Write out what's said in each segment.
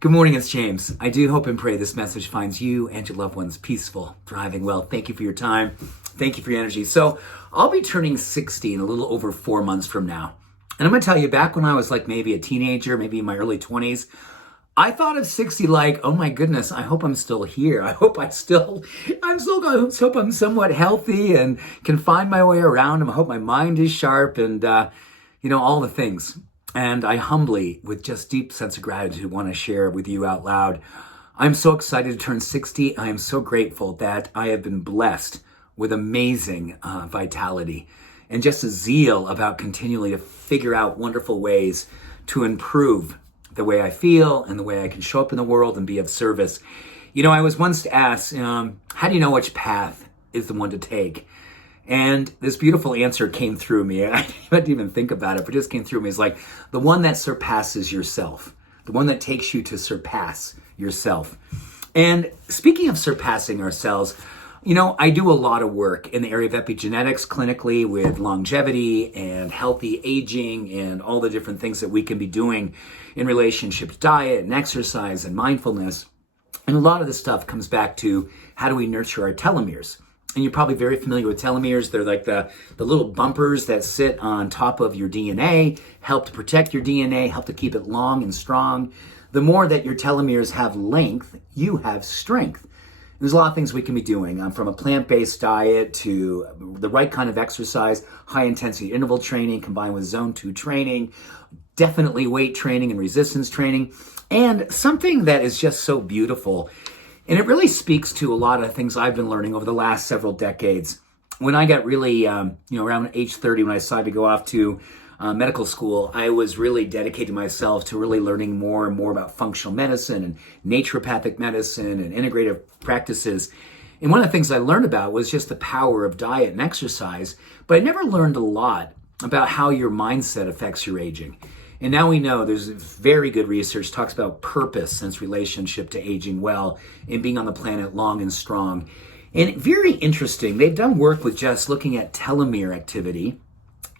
Good morning, it's James. I do hope and pray this message finds you and your loved ones peaceful, thriving well. Thank you for your time. Thank you for your energy. So I'll be turning 60 in a little over 4 months from now. And I'm going to tell you, back when I was like maybe a teenager, maybe in my early 20s, I thought of 60 like, oh my goodness, I hope I'm still here. I hope I hope I'm somewhat healthy and can find my way around. I hope my mind is sharp and, all the things. And I humbly, with just deep sense of gratitude, want to share with you out loud. I'm so excited to turn 60. I am so grateful that I have been blessed with amazing vitality and just a zeal about continually to figure out wonderful ways to improve the way I feel and the way I can show up in the world and be of service. I was once asked, how do you know which path is the one to take? And this beautiful answer came through me. I didn't even think about it, but it just came through me. It's like the one that surpasses yourself, the one that takes you to surpass yourself. And speaking of surpassing ourselves, I do a lot of work in the area of epigenetics clinically with longevity and healthy aging and all the different things that we can be doing in relationship to diet and exercise and mindfulness. And a lot of this stuff comes back to how do we nurture our telomeres? And you're probably very familiar with telomeres. They're like the little bumpers that sit on top of your DNA, help to protect your DNA, help to keep it long and strong. The more that your telomeres have length, you have strength. There's a lot of things we can be doing, from a plant-based diet to the right kind of exercise, high-intensity interval training combined with zone 2 training, definitely weight training and resistance training, and something that is just so beautiful. And it really speaks to a lot of things I've been learning over the last several decades. When I got really, around age 30, when I decided to go off to medical school, I was really dedicated myself to really learning more and more about functional medicine and naturopathic medicine and integrative practices. And one of the things I learned about was just the power of diet and exercise, but I never learned a lot about how your mindset affects your aging. And now we know there's very good research talks about purpose and its relationship to aging well and being on the planet long and strong. And very interesting, they've done work with just looking at telomere activity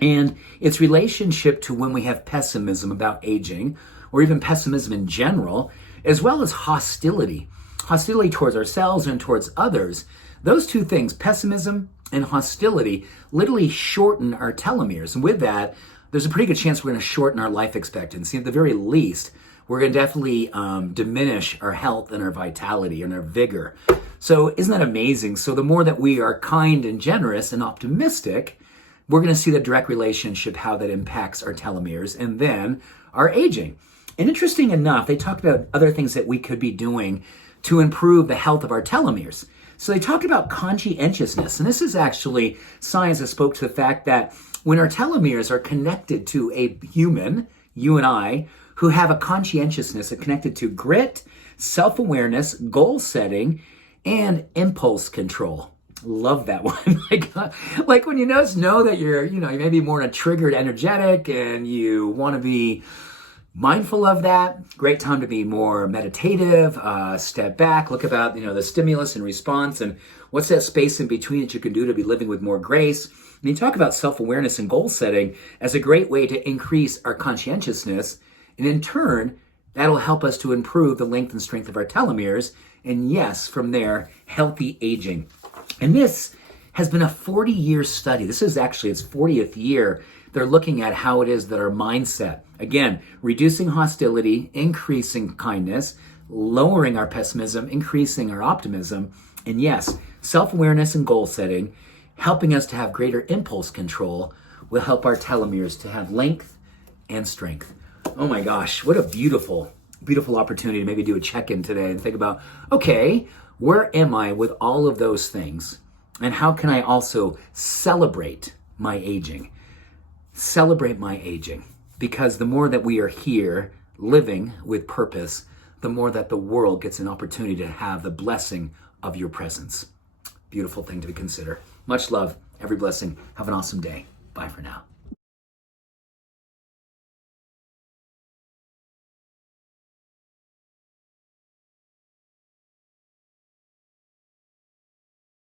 and its relationship to when we have pessimism about aging, or even pessimism in general, as well as hostility. Hostility towards ourselves and towards others. Those two things, pessimism and hostility, literally shorten our telomeres. And with that, there's a pretty good chance we're going to shorten our life expectancy. At the very least, we're going to definitely diminish our health and our vitality and our vigor. So isn't that amazing? So the more that we are kind and generous and optimistic, we're going to see the direct relationship, how that impacts our telomeres and then our aging. And interesting enough, they talked about other things that we could be doing to improve the health of our telomeres. So they talked about conscientiousness. And this is actually science that spoke to the fact that when our telomeres are connected to a human, you and I, who have a conscientiousness connected to grit, self-awareness, goal setting, and impulse control. Love that one. like when you know that you're, you may be more in a triggered energetic and you want to be mindful of that. Great time to be more meditative, step back, look about, the stimulus and response and what's that space in between that you can do to be living with more grace. And you talk about self-awareness and goal setting as a great way to increase our conscientiousness. And in turn, that'll help us to improve the length and strength of our telomeres. And yes, from there, healthy aging. And this has been a 40-year study. This is actually its 40th year. They're looking at how it is that our mindset, again, reducing hostility, increasing kindness, lowering our pessimism, increasing our optimism, and yes, self-awareness and goal setting, helping us to have greater impulse control, will help our telomeres to have length and strength. Oh my gosh, what a beautiful, beautiful opportunity to maybe do a check-in today and think about, okay, where am I with all of those things? And how can I also celebrate my aging? Celebrate my aging. Because the more that we are here living with purpose, the more that the world gets an opportunity to have the blessing of your presence. Beautiful thing to consider. Much love, every blessing. Have an awesome day. Bye for now.